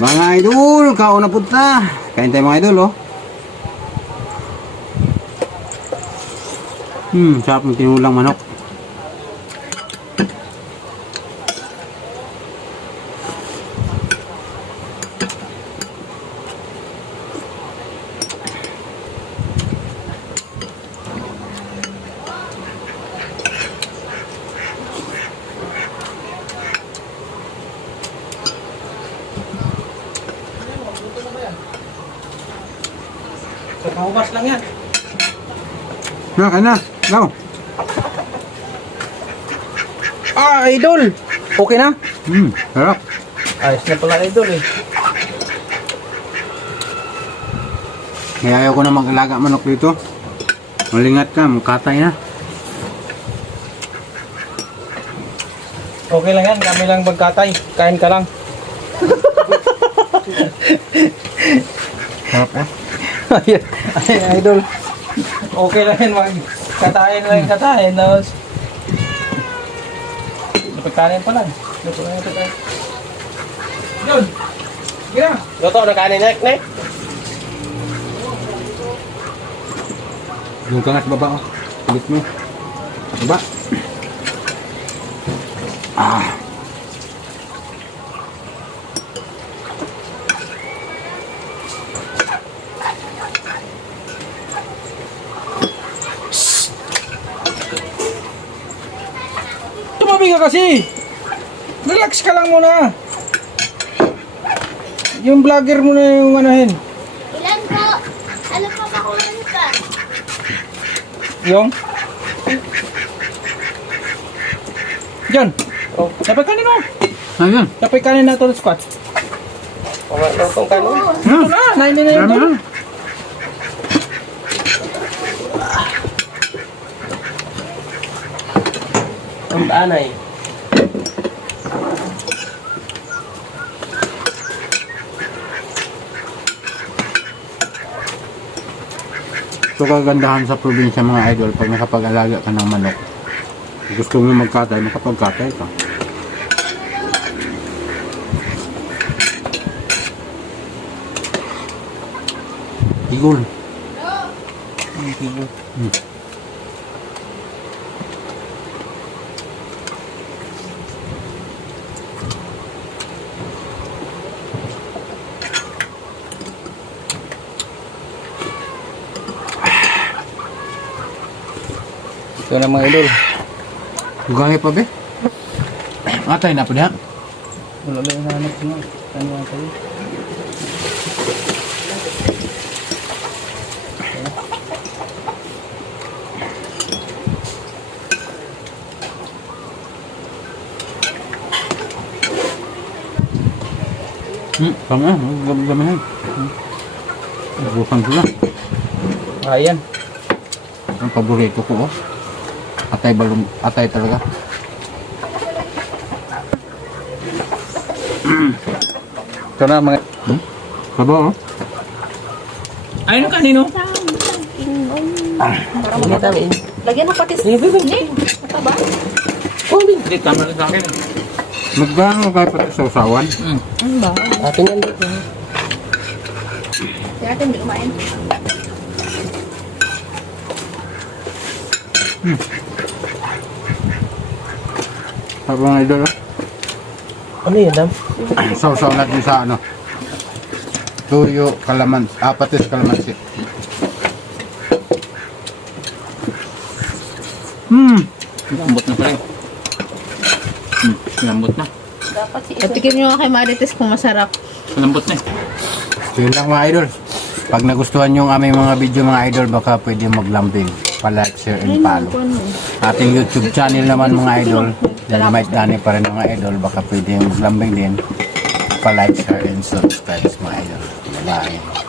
Mga idol, kauna punta. Kain tayo mga idol, oh. Hmm, sarap ng tinulang manok. Pagkahugas lang yan. Na, kain na. Go. Ah, idol! Okay na? Hmm, sarap. Ayos na pala idol eh. May ayaw ko na mag-alaga manok dito. Malingat ka, magkatay na. Okay lang yan, kami lang magkatay. Kain ka lang. Sarap eh. Ayun, ayun, idol. Okay lang yan, magkatayin lang yung katayin. Tapos, napagkanin pa lang. Luto lang yung katayin. Idol! Sige na! Luto na kanin, Nek, Nek. Yung ka nga sa baba, oh. Kulit mo. Baba. Ah. Kasi! Relax ka lang muna. Yung vlogger mo na yung anahin. Ilan po? Ano po makulan ka? Yung? Diyan! Oh, dapat kanin mo! Ayun. Dapat kanin na ito squat. Mga lutong kanin. Ito na, nainin na yun. Dami na. Ang anay. Ito kagandahan sa probinsya mga idol pag nakapag-alaga ka ng manok. Gusto mo magkatay, makapagkatay ka. Igol. Hmm. Ito na mga idol. Gaya pa be? Atay na pa diha. Wala lang hanap mo. Ano nga tayo? Hmm, sama, gamihan. Bukan sila. Ayan. Ang paborito ko oh. Atay balong, atay talaga. Ito na mga... Hmm? Oh. Ayun kanino? Lagyan mo pati Hindi, mataba. Hindi, tama rin sa akin. Magkano kayo pati sa usawan? Hmm. Ano ba? Atin yan dito. Si ate hindi kumain. Sabi mga idol oh. Ano yan, Dam? Sausaw natin sa ano. Tuyo, kalaman, apatis kalamansi. Hmm. Lambot na pala. Hmm, lambot na. Dapat si Patikin nyo nga kay Marites kung masarap. Lambot na eh. So yun lang mga idol. Pag nagustuhan yung aming mga video mga idol, baka pwede maglambing. Pa-like, share, and follow. Ating YouTube channel naman mga idol. Dynamite Dani pa rin mga idol. Baka pwede maglambing din. Pa-like, share, and subscribe mga idol. Bye-bye.